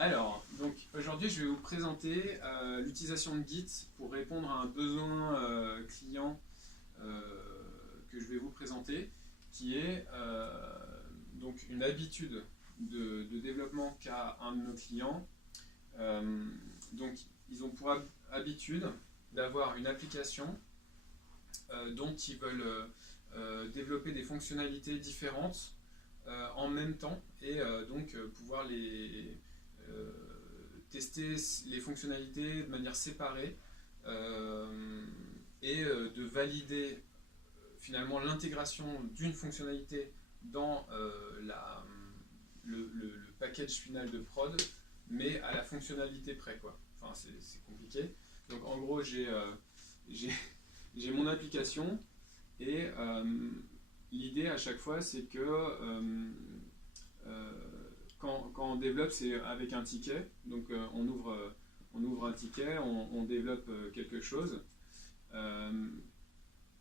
Alors, donc aujourd'hui, je vais vous présenter l'utilisation de Git pour répondre à un besoin client euh, que je vais vous présenter, qui est donc une habitude de développement qu'a un de nos clients. Euh, donc, ils ont pour habitude d'avoir une application dont ils veulent développer des fonctionnalités différentes en même temps et donc pouvoir euh, tester les fonctionnalités de manière séparée et de valider finalement l'intégration d'une fonctionnalité dans le package final de prod, mais à la fonctionnalité près, quoi. Enfin, c'est compliqué. Donc en gros, j'ai j'ai mon application et l'idée à chaque fois, c'est que euh, quand on développe, c'est avec un ticket. Donc on ouvre un ticket, on développe quelque chose. Euh,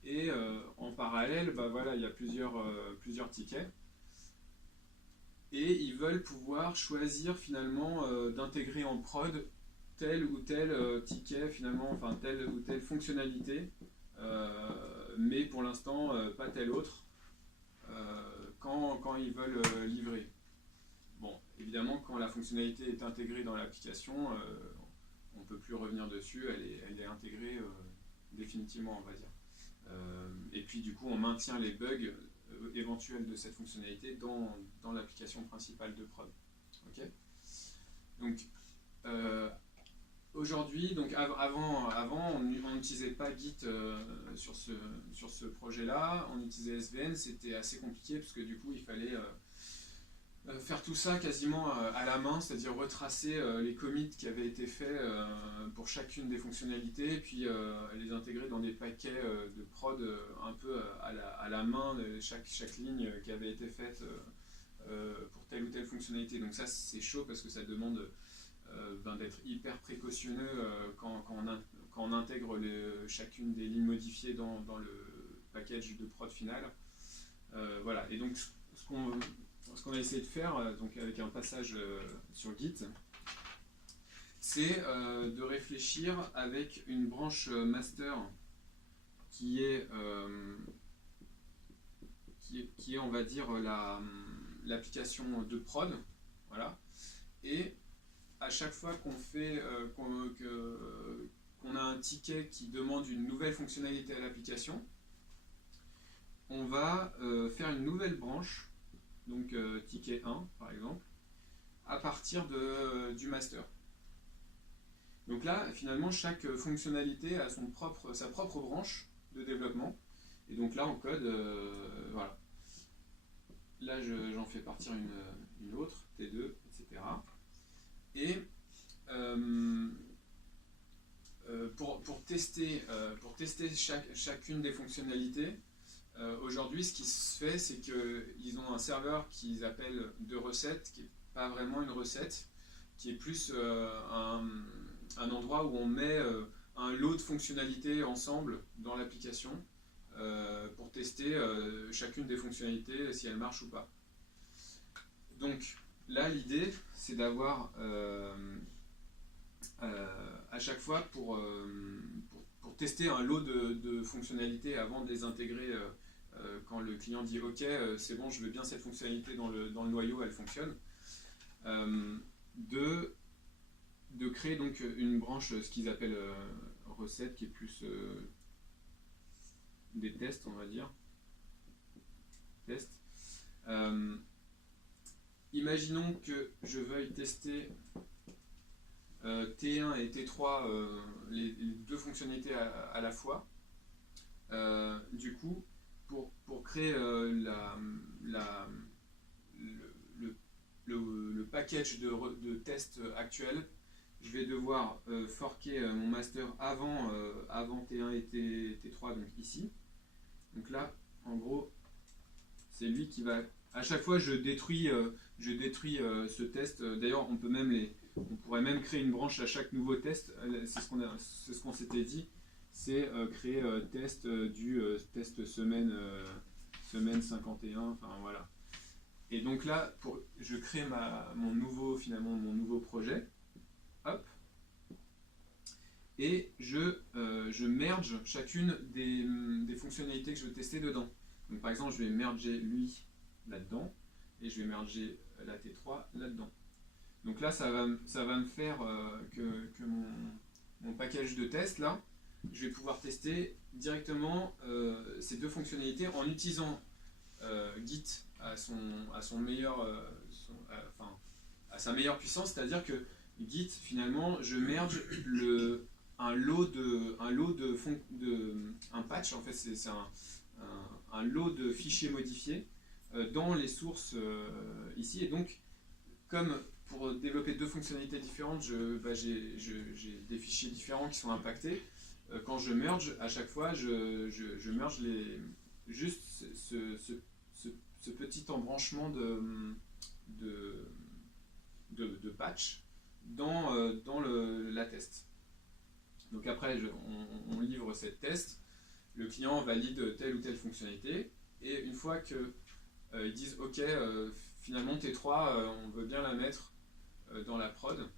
et en parallèle, bah voilà, il y a plusieurs tickets. Et ils veulent pouvoir choisir finalement d'intégrer en prod tel ou tel ticket, finalement, enfin telle ou telle fonctionnalité, mais pour l'instant pas telle autre, quand ils veulent livrer. Bon, évidemment, quand la fonctionnalité est intégrée dans l'application, on ne peut plus revenir dessus, elle est intégrée définitivement, on va dire. Et puis du coup, on maintient les bugs éventuels de cette fonctionnalité dans l'application principale de prod. Ok. Donc, euh, aujourd'hui, donc avant on n'utilisait pas Git sur ce projet-là, on utilisait SVN, c'était assez compliqué parce que du coup, il fallait faire tout ça quasiment à la main, c'est-à-dire retracer les commits qui avaient été faits pour chacune des fonctionnalités, et puis les intégrer dans des paquets de prod un peu à la main, chaque ligne qui avait été faite pour telle ou telle fonctionnalité. Donc ça, c'est chaud parce que ça demande d'être hyper précautionneux quand on intègre chacune des lignes modifiées dans le package de prod final. Voilà, et donc ce qu'on a essayé de faire, donc avec un passage sur Git, c'est de réfléchir avec une branche master qui est, on va dire, l'application de prod. Voilà. Et à chaque fois qu'on a un ticket qui demande une nouvelle fonctionnalité à l'application, on va faire une nouvelle branche, donc ticket 1 par exemple, à partir du master. Donc là, finalement, chaque fonctionnalité a sa propre branche de développement. Et donc là, on code, voilà. Là, j'en fais partir une autre, T2, etc. Et pour tester chacune des fonctionnalités, aujourd'hui, ce qui se fait, c'est qu'ils ont un serveur qu'ils appellent de recette, qui n'est pas vraiment une recette, qui est plus un endroit où on met un lot de fonctionnalités ensemble dans l'application pour tester chacune des fonctionnalités, si elles marchent ou pas. Donc là, l'idée, c'est d'avoir à chaque fois pour tester un lot de fonctionnalités avant de les intégrer quand le client dit ok, c'est bon, je veux bien cette fonctionnalité dans le noyau, elle fonctionne, de créer donc une branche, ce qu'ils appellent recette, qui est plus des tests, on va dire. Tests. Imaginons que je veuille tester T1 et T3, les deux fonctionnalités à la fois. Du coup, pour créer le package de tests actuel, je vais devoir forker mon master avant T1 et T3, donc ici. Donc là, en gros, c'est lui qui va... À chaque fois, je détruis ce test. D'ailleurs, on pourrait même créer une branche à chaque nouveau test. C'est ce qu'on s'était dit. C'est créer test du test semaine 51. Enfin voilà. Et donc là, je crée mon nouveau projet. Hop. Et je merge chacune des fonctionnalités que je veux tester dedans. Donc par exemple, je vais merger lui là-dedans et je vais merger la T3 là-dedans. Donc là, ça va me faire que mon package de test, là, je vais pouvoir tester directement ces deux fonctionnalités en utilisant Git à sa meilleure puissance, c'est-à-dire que Git, finalement, je merge un patch, en fait, c'est un lot de fichiers modifiés dans les sources ici. Et donc, comme pour développer deux fonctionnalités différentes, j'ai des fichiers différents qui sont impactés. Quand je merge, à chaque fois, je merge juste ce petit embranchement de patch dans la test. Donc après, on livre cette test, le client valide telle ou telle fonctionnalité, et une fois qu'ils disent OK, finalement T3, on veut bien la mettre dans la prod.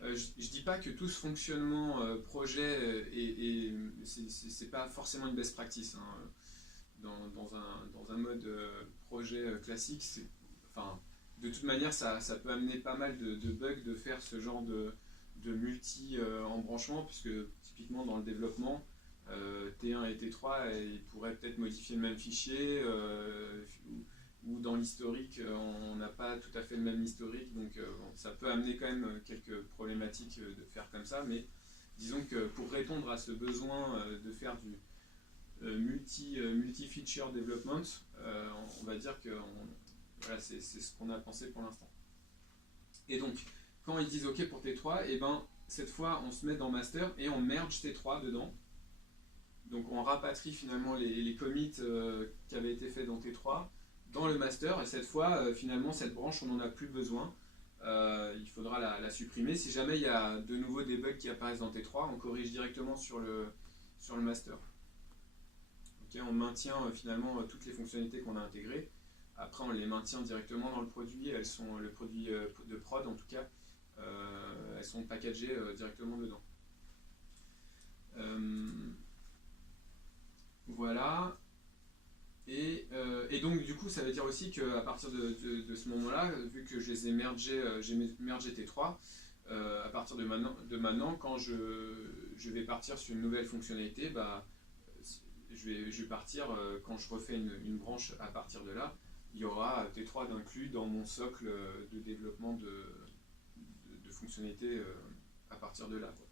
Je ne dis pas que tout ce fonctionnement projet c'est pas forcément une best practice. Hein. Dans un mode projet classique, de toute manière, ça peut amener pas mal de bugs de faire ce genre de multi-embranchement, puisque typiquement dans le développement, T1 et T3, ils pourraient peut-être modifier le même fichier, ou dans l'historique, on n'a pas tout à fait le même historique, donc ça peut amener quand même quelques problématiques de faire comme ça, mais disons que pour répondre à ce besoin de faire du multi-feature development, on va dire que voilà, c'est ce qu'on a pensé pour l'instant. Et donc, quand ils disent OK pour T3, et ben, cette fois, on se met dans master et on merge T3 dedans. Donc, on rapatrie finalement les commits qui avaient été faits dans T3 dans le master. Et cette fois, finalement, cette branche, on n'en a plus besoin. Il faudra la supprimer. Si jamais il y a de nouveau des bugs qui apparaissent dans T3, on corrige directement sur le master. Okay, on maintient finalement toutes les fonctionnalités qu'on a intégrées. Après, on les maintient directement dans le produit. Elles sont le produit de prod, en tout cas. Elles sont packagées directement dedans. Voilà. Et donc, du coup, ça veut dire aussi qu'à partir de ce moment-là, vu que je les ai mergés, j'ai mergé T3, à partir de maintenant, quand je vais partir sur une nouvelle fonctionnalité, bah, je vais partir, quand je refais une branche à partir de là, il y aura T3 d'inclus dans mon socle de développement de fonctionnalités à partir de là. Quoi.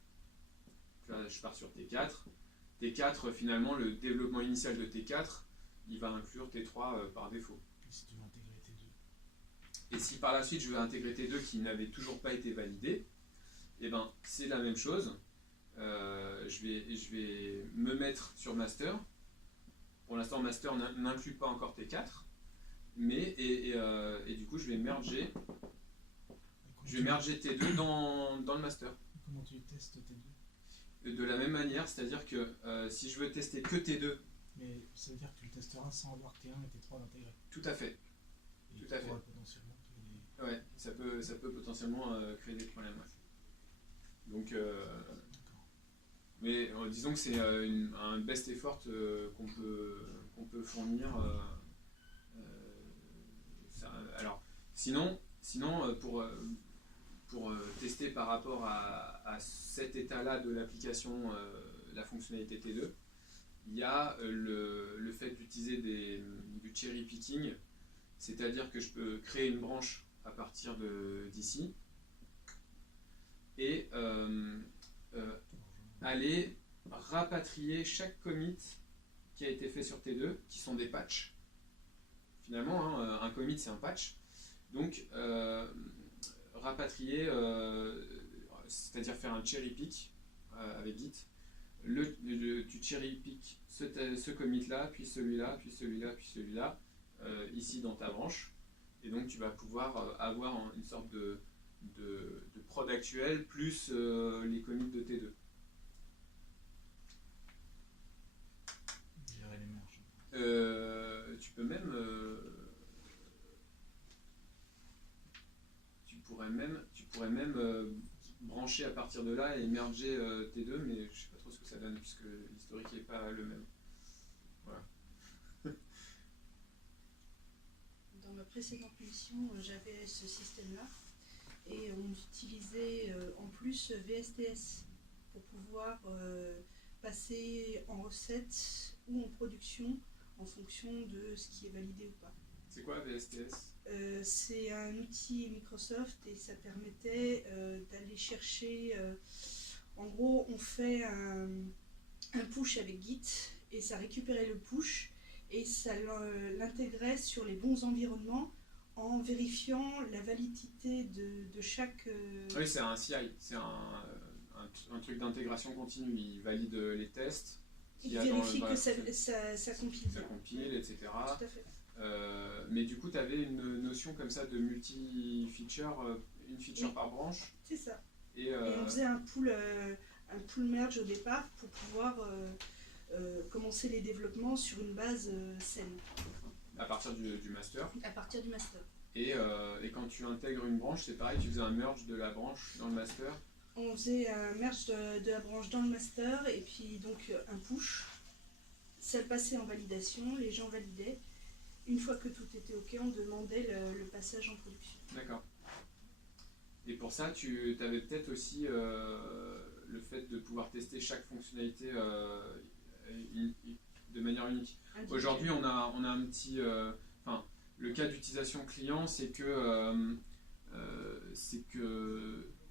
Là, je pars sur T4. T4, finalement, le développement initial de T4, il va inclure T3 par défaut. Et si tu veux intégrer T2 ? Et si par la suite je veux intégrer T2 qui n'avait toujours pas été validé, et ben, c'est la même chose. Je vais me mettre sur master. Pour l'instant, master n'inclut pas encore T4, mais et du coup, je vais merger T2 dans le master. Comment tu testes T2 ? De la même manière, c'est-à-dire que si je veux tester que T2, mais ça veut dire que tu le testeras sans avoir T1 et T3 d'intégrer. Tout à fait. Et tout à fait. Potentiellement créer ouais, ça peut potentiellement créer des problèmes. Ouais. Donc, mais disons que c'est un best effort qu'on peut fournir. Alors, sinon pour tester par rapport à cet état-là de l'application, la fonctionnalité T2, il y a le fait d'utiliser du cherry picking, c'est-à-dire que je peux créer une branche à partir d'ici et aller rapatrier chaque commit qui a été fait sur T2, qui sont des patchs. Finalement, hein, un commit c'est un patch. Donc, rapatrier, c'est-à-dire faire un cherry pick avec Git. Tu cherry pick ce commit là, puis celui-là, puis celui-là, puis celui-là, ici dans ta branche. Et donc tu vas pouvoir avoir une sorte de prod actuel plus les commits de T2. Gérer les merges. Tu peux même tu pourrais même brancher à partir de là et merger tes deux, mais je sais pas trop ce que ça donne puisque l'historique n'est pas le même. Voilà. Dans ma précédente mission, j'avais ce système-là et on utilisait en plus VSTS pour pouvoir passer en recette ou en production en fonction de ce qui est validé ou pas. C'est quoi VSTS? C'est un outil Microsoft et ça permettait d'aller chercher. En gros, on fait un push avec Git et ça récupérait le push et ça l'intégrait sur les bons environnements en vérifiant la validité de chaque. Oui, c'est un CI, c'est un truc d'intégration continue. Il valide les tests. Il vérifie que ça compile. Ça compile, etc. Tout à fait. Mais du coup, tu avais une notion comme ça de multi-feature, une feature par branche. C'est ça. Et on faisait un pool merge au départ pour pouvoir commencer les développements sur une base saine. À partir du master. À partir du master. Et quand tu intègres une branche, c'est pareil, tu faisais un merge de la branche dans le master. On faisait un merge de la branche dans le master et puis donc un push. Ça le passait en validation, les gens validaient. Une fois que tout était OK, on demandait le passage en production. D'accord. Et pour ça, tu avais peut-être aussi le fait de pouvoir tester chaque fonctionnalité de manière unique. Aujourd'hui, on a un petit... le cas d'utilisation client, c'est que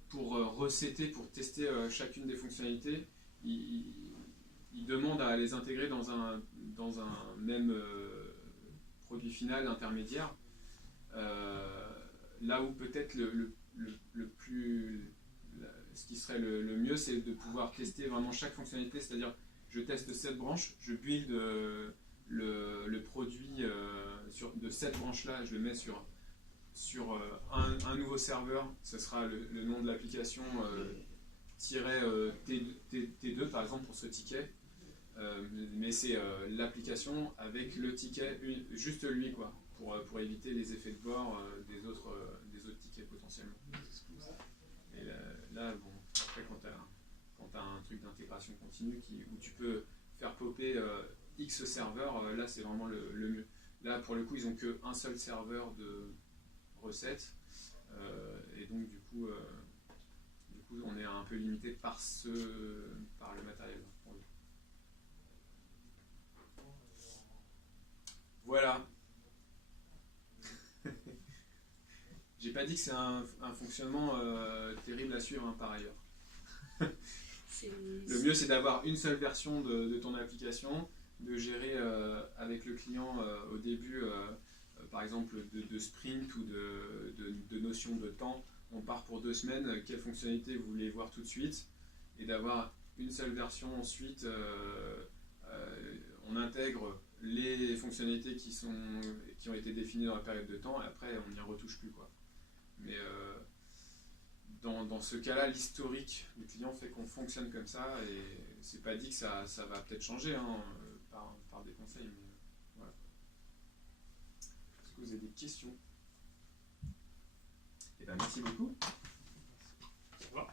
pour recéter, pour tester chacune des fonctionnalités, il demande à les intégrer dans un même produit final intermédiaire. Là où peut-être ce qui serait le mieux, c'est de pouvoir tester vraiment chaque fonctionnalité, c'est-à-dire je teste cette branche, je build le produit de cette branche-là, je le mets sur un nouveau serveur, ce sera le nom de l'application T2 par exemple pour ce ticket, mais c'est l'application avec le ticket, juste lui quoi, pour éviter les effets de bord des autres tickets potentiellement. Et là bon, après quand tu as un truc d'intégration continue où tu peux faire popper X serveurs, là c'est vraiment le mieux. Là pour le coup ils n'ont qu'un seul serveur de recettes et donc du coup on est un peu limité par le matériel. Voilà. J'ai pas dit que c'est un fonctionnement terrible à suivre par ailleurs. Le mieux c'est d'avoir une seule version de ton application, de gérer avec le client au début par exemple de sprint ou de notion de temps. On part pour 2 semaines, quelle fonctionnalité vous voulez voir tout de suite, et d'avoir une seule version ensuite. On intègre les fonctionnalités qui ont été définies dans la période de temps et après on n'y retouche plus quoi. Mais dans ce cas-là, l'historique du client fait qu'on fonctionne comme ça et c'est pas dit que ça va peut-être changer par des conseils. Mais voilà. Est-ce que vous avez des questions? Eh ben, merci beaucoup. Au revoir.